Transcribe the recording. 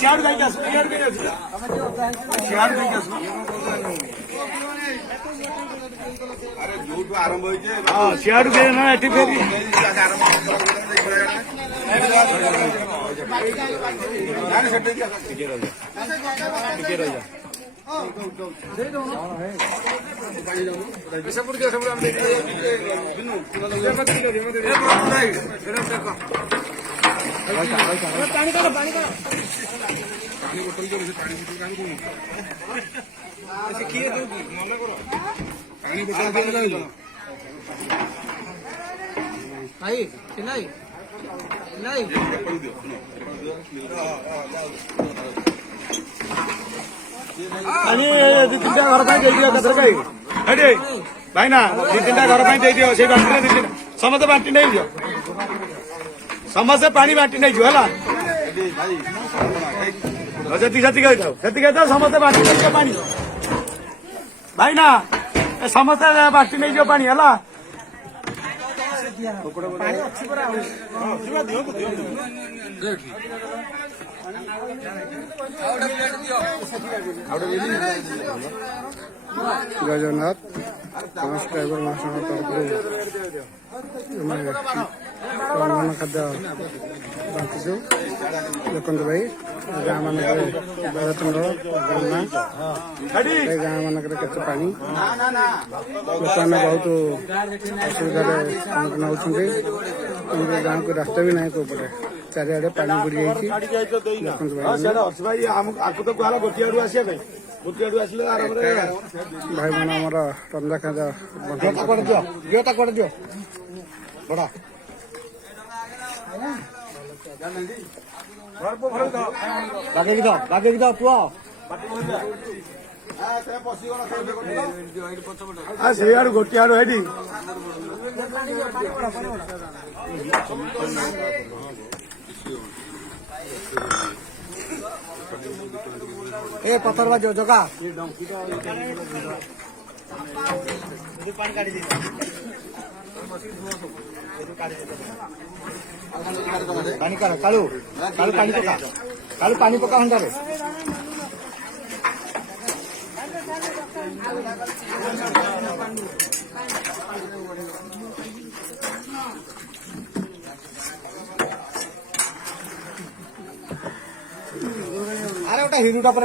सियाड़ गई आस सियाड़ गई आस अरे जोटू आरंभ होई जे हां सियाड़ गई ना एठी फेरी जाने सेटे के टिके रह जा सब के सब हम देख बिनु मत किलो दे मत दे सिर्फ देखो पानी का पानी बोतल जो पानी बोतल कान को ऐसे किए दोगी मना करो पानी बोतल दे दो भाई नहीं नहीं आणि दी तीनटा घर ପାଇଁ ଦେଇ ଦିଅ କତର କାଇ ହେଡି ଭାଇ ନା ଦି ତିନଟା ଘର ପାଇଁ ଦେଇ ଦିଅ ସେଇ ବାଣ୍ଟି ଦି ତିନ ସମସ୍ତେ ବାଣ୍ଟି ନେଇ ଦିଅ ସମସ୍ତେ ପାଣି ବାଣ୍ଟି ନେଇ ଯିବ ହେଲା ଯେତିକି ସେତିକି ସମସ୍ତେ ବାଣ୍ଟି ନେଇ ଯିବ ପାଣି ଭାଇ ନା ସମସ୍ତେ ବାଣ୍ଟି ନେଇ ଯିବ ପାଣି ହେଲା ପାଣି ଅଛି ପରା जय जगन्नाथ सब्सक्राइबर रंधन खाद्य बांटुଛୁ ଦେଖନ୍ତୁ ଭାଇ ଗାଁ ମାନଙ୍କରେ ବେଳଚନ୍ଦ୍ର ଗାଁ ମାନଙ୍କରେ କେତେ ପାଣି ଲୋକମାନେ ବହୁତ ଅସୁବିଧାରେ ସମ୍ମୁଖୀନ ହେଉଛନ୍ତି ଗାଁକୁ ରାସ୍ତା ବି ନାହିଁ କୋଉପଟେ ଚାରିଆଡେ ପାଣି ବୁଡି ଯାଇଛି ଦେଖନ୍ତୁ ଭାଇ ଆକୁ ତ କୁହାଲା ଗୋଟିଏ ଆଡୁ ଆସିବା ପାଇଁ ଗୋଟିଏ ଆଡୁ ଆସିଲେ ଆରାମରେ ଭାଇ ମାନେ ଆମର ରନ୍ଧା ଖାଦ୍ୟ ଦିଅ ବଡା ବାଗେଇକି ଦବ ପୁଅ ସେଇଆଡୁ ଗୋଟିଏ ଆଡୁ ହେଇଠି ए पत्थर बाजो जगह पानी कर कालू कालू पानी पका कालू पानी पका हंडारे अरे ओटा हिरुटा पर